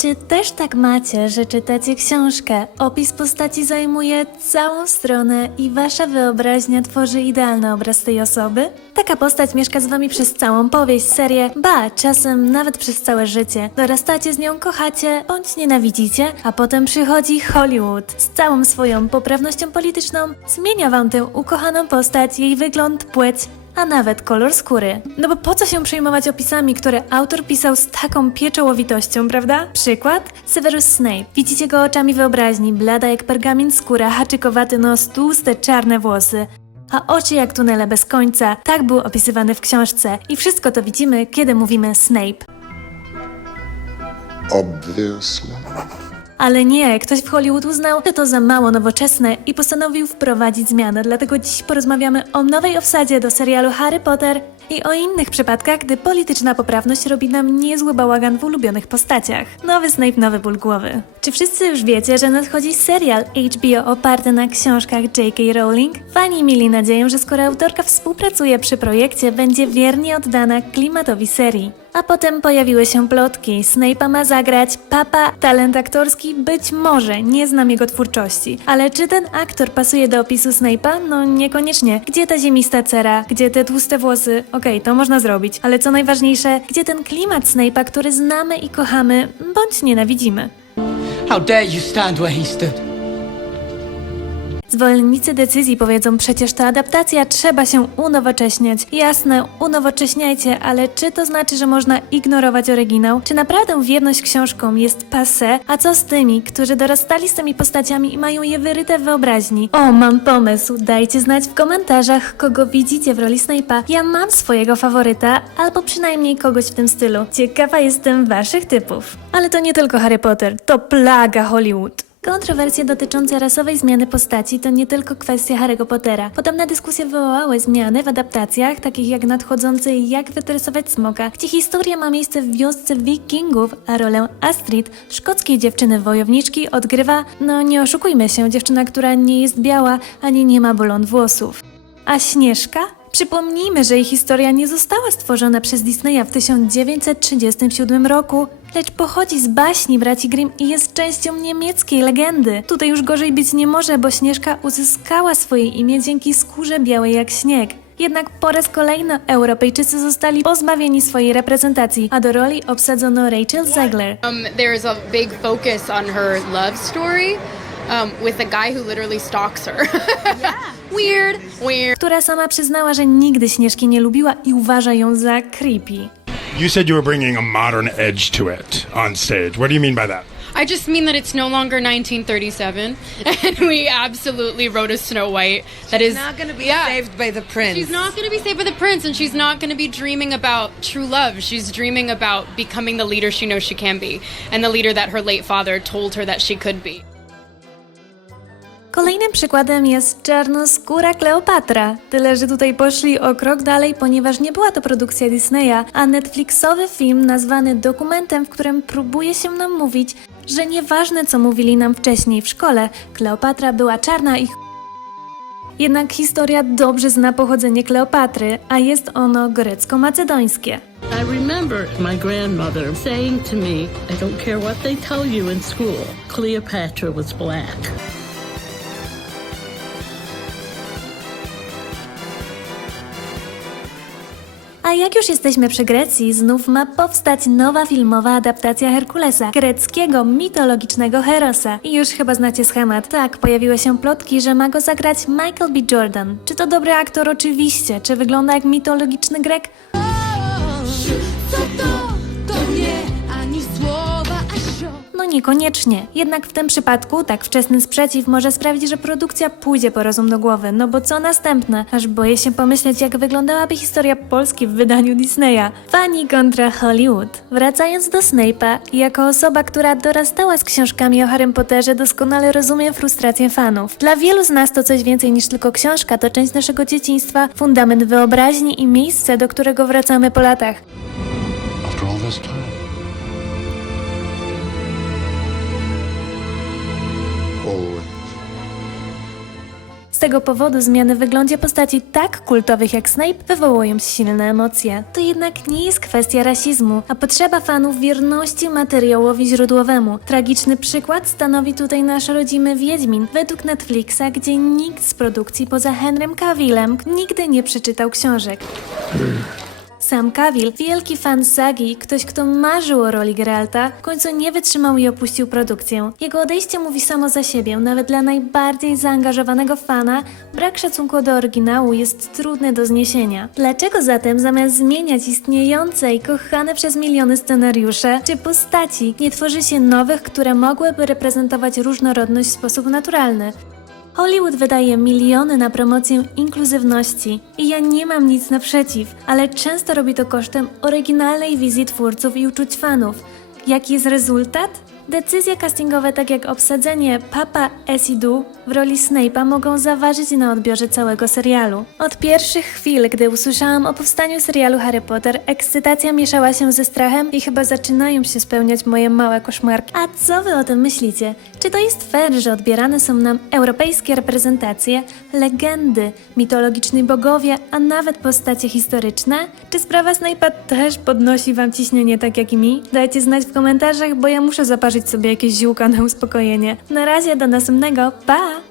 Czy też tak macie, że czytacie książkę, opis postaci zajmuje całą stronę i wasza wyobraźnia tworzy idealny obraz tej osoby? Taka postać mieszka z wami przez całą powieść, serię, czasem nawet przez całe życie. Dorastacie z nią, kochacie bądź nienawidzicie, a potem przychodzi Hollywood z całą swoją poprawnością polityczną, zmienia wam tę ukochaną postać, jej wygląd, płeć, a nawet kolor skóry. No bo po co się przejmować opisami, które autor pisał z taką pieczołowitością, prawda? Przykład? Severus Snape. Widzicie go oczami wyobraźni, blada jak pergamin skóra, haczykowaty nos, tłuste czarne włosy. A oczy jak tunele bez końca. Tak był opisywany w książce. I wszystko to widzimy, kiedy mówimy Snape. Obviously. Ale nie, ktoś w Hollywood uznał, że to za mało nowoczesne i postanowił wprowadzić zmianę, dlatego dziś porozmawiamy o nowej obsadzie do serialu Harry Potter i o innych przypadkach, gdy polityczna poprawność robi nam niezły bałagan w ulubionych postaciach. Nowy Snape, nowy ból głowy. Czy wszyscy już wiecie, że nadchodzi serial HBO oparty na książkach J.K. Rowling? Fani mieli nadzieję, że skoro autorka współpracuje przy projekcie, będzie wiernie oddana klimatowi serii. A potem pojawiły się plotki. Snape'a ma zagrać Papa, talent aktorski? Być może, nie znam jego twórczości. Ale czy ten aktor pasuje do opisu Snape'a? No niekoniecznie. Gdzie ta ziemista cera? Gdzie te tłuste włosy? Okej, to można zrobić. Ale co najważniejsze, gdzie ten klimat Snape'a, który znamy i kochamy, bądź nienawidzimy? How dare you stand where he stood? Zwolennicy decyzji powiedzą, przecież to adaptacja, trzeba się unowocześniać. Jasne, unowocześniajcie, ale czy to znaczy, że można ignorować oryginał? Czy naprawdę wierność książkom jest passé? A co z tymi, którzy dorastali z tymi postaciami i mają je wyryte w wyobraźni? O, mam pomysł, dajcie znać w komentarzach, kogo widzicie w roli Snape'a. Ja mam swojego faworyta, albo przynajmniej kogoś w tym stylu. Ciekawa jestem waszych typów. Ale to nie tylko Harry Potter, to plaga Hollywood. Kontrowersje dotyczące rasowej zmiany postaci to nie tylko kwestia Harry'ego Pottera. Podobne dyskusje wywołały zmiany w adaptacjach, takich jak nadchodzący Jak wytresować smoka, gdzie historia ma miejsce w wiosce wikingów, a rolę Astrid, szkockiej dziewczyny wojowniczki, odgrywa, no nie oszukujmy się, dziewczyna, która nie jest biała, ani nie ma blond włosów. A Śnieżka? Przypomnijmy, że jej historia nie została stworzona przez Disneya w 1937 roku, lecz pochodzi z baśni braci Grimm i jest częścią niemieckiej legendy. Tutaj już gorzej być nie może, bo Śnieżka uzyskała swoje imię dzięki skórze białej jak śnieg. Jednak po raz kolejny Europejczycy zostali pozbawieni swojej reprezentacji, a do roli obsadzono Rachel Zegler. There's a big focus on her love story. With a guy who literally stalks her. Weird. Która sama przyznała, że nigdy Śnieżki nie lubiła i uważa ją za creepy. You said you were bringing a modern edge to it on stage. What do you mean by that? I just mean that it's no longer 1937, and we absolutely wrote a Snow White that is not going to be saved by the prince. She's not going to be saved by the prince, and she's not going to be dreaming about true love. She's dreaming about becoming the leader she knows she can be, and the leader that her late father told her that she could be. Kolejnym przykładem jest czarnoskóra Kleopatra. Tyle, że tutaj poszli o krok dalej, ponieważ nie była to produkcja Disneya, a Netflixowy film nazwany dokumentem, w którym próbuje się nam mówić, że nieważne co mówili nam wcześniej w szkole, Kleopatra była czarna i Jednak historia dobrze zna pochodzenie Kleopatry, a jest ono grecko-macedońskie. I remember my grandmother saying to me, I don't care what they tell you in school, Cleopatra was black. A jak już jesteśmy przy Grecji, znów ma powstać nowa filmowa adaptacja Herkulesa, greckiego mitologicznego herosa. I już chyba znacie schemat. Tak, pojawiły się plotki, że ma go zagrać Michael B. Jordan. Czy to dobry aktor? Oczywiście. Czy wygląda jak mitologiczny Grek? No niekoniecznie. Jednak w tym przypadku tak wczesny sprzeciw może sprawić, że produkcja pójdzie po rozum do głowy. No bo co następne? Aż boję się pomyśleć, jak wyglądałaby historia Polski w wydaniu Disneya. Fani kontra Hollywood. Wracając do Snape'a, jako osoba, która dorastała z książkami o Harrym Potterze, doskonale rozumiem frustrację fanów. Dla wielu z nas to coś więcej niż tylko książka, to część naszego dzieciństwa, fundament wyobraźni i miejsce, do którego wracamy po latach. After all this time. tego powodu zmiany w wyglądzie postaci tak kultowych jak Snape wywołują silne emocje. To jednak nie jest kwestia rasizmu, a potrzeba fanów wierności materiałowi źródłowemu. Tragiczny przykład stanowi tutaj nasz rodzimy Wiedźmin, według Netflixa, gdzie nikt z produkcji poza Henrym Cavillem nigdy nie przeczytał książek. Sam Cavill, wielki fan sagi, ktoś kto marzył o roli Geralta, w końcu nie wytrzymał i opuścił produkcję. Jego odejście mówi samo za siebie, nawet dla najbardziej zaangażowanego fana brak szacunku do oryginału jest trudny do zniesienia. Dlaczego zatem zamiast zmieniać istniejące i kochane przez miliony scenariusze czy postaci, nie tworzy się nowych, które mogłyby reprezentować różnorodność w sposób naturalny? Hollywood wydaje miliony na promocję inkluzywności i ja nie mam nic naprzeciw, ale często robi to kosztem oryginalnej wizji twórców i uczuć fanów. Jaki jest rezultat? Decyzje castingowe tak jak obsadzenie Papa Esidu w roli Snape'a mogą zaważyć na odbiorze całego serialu. Od pierwszych chwil, gdy usłyszałam o powstaniu serialu Harry Potter, ekscytacja mieszała się ze strachem i chyba zaczynają się spełniać moje małe koszmarki. A co wy o tym myślicie? Czy to jest fair, że odbierane są nam europejskie reprezentacje, legendy, mitologiczni bogowie, a nawet postacie historyczne? Czy sprawa Snape'a też podnosi wam ciśnienie tak jak i mi? Dajcie znać w komentarzach, bo ja muszę zaparzyć sobie jakieś ziółka na uspokojenie. Na razie, do następnego, pa!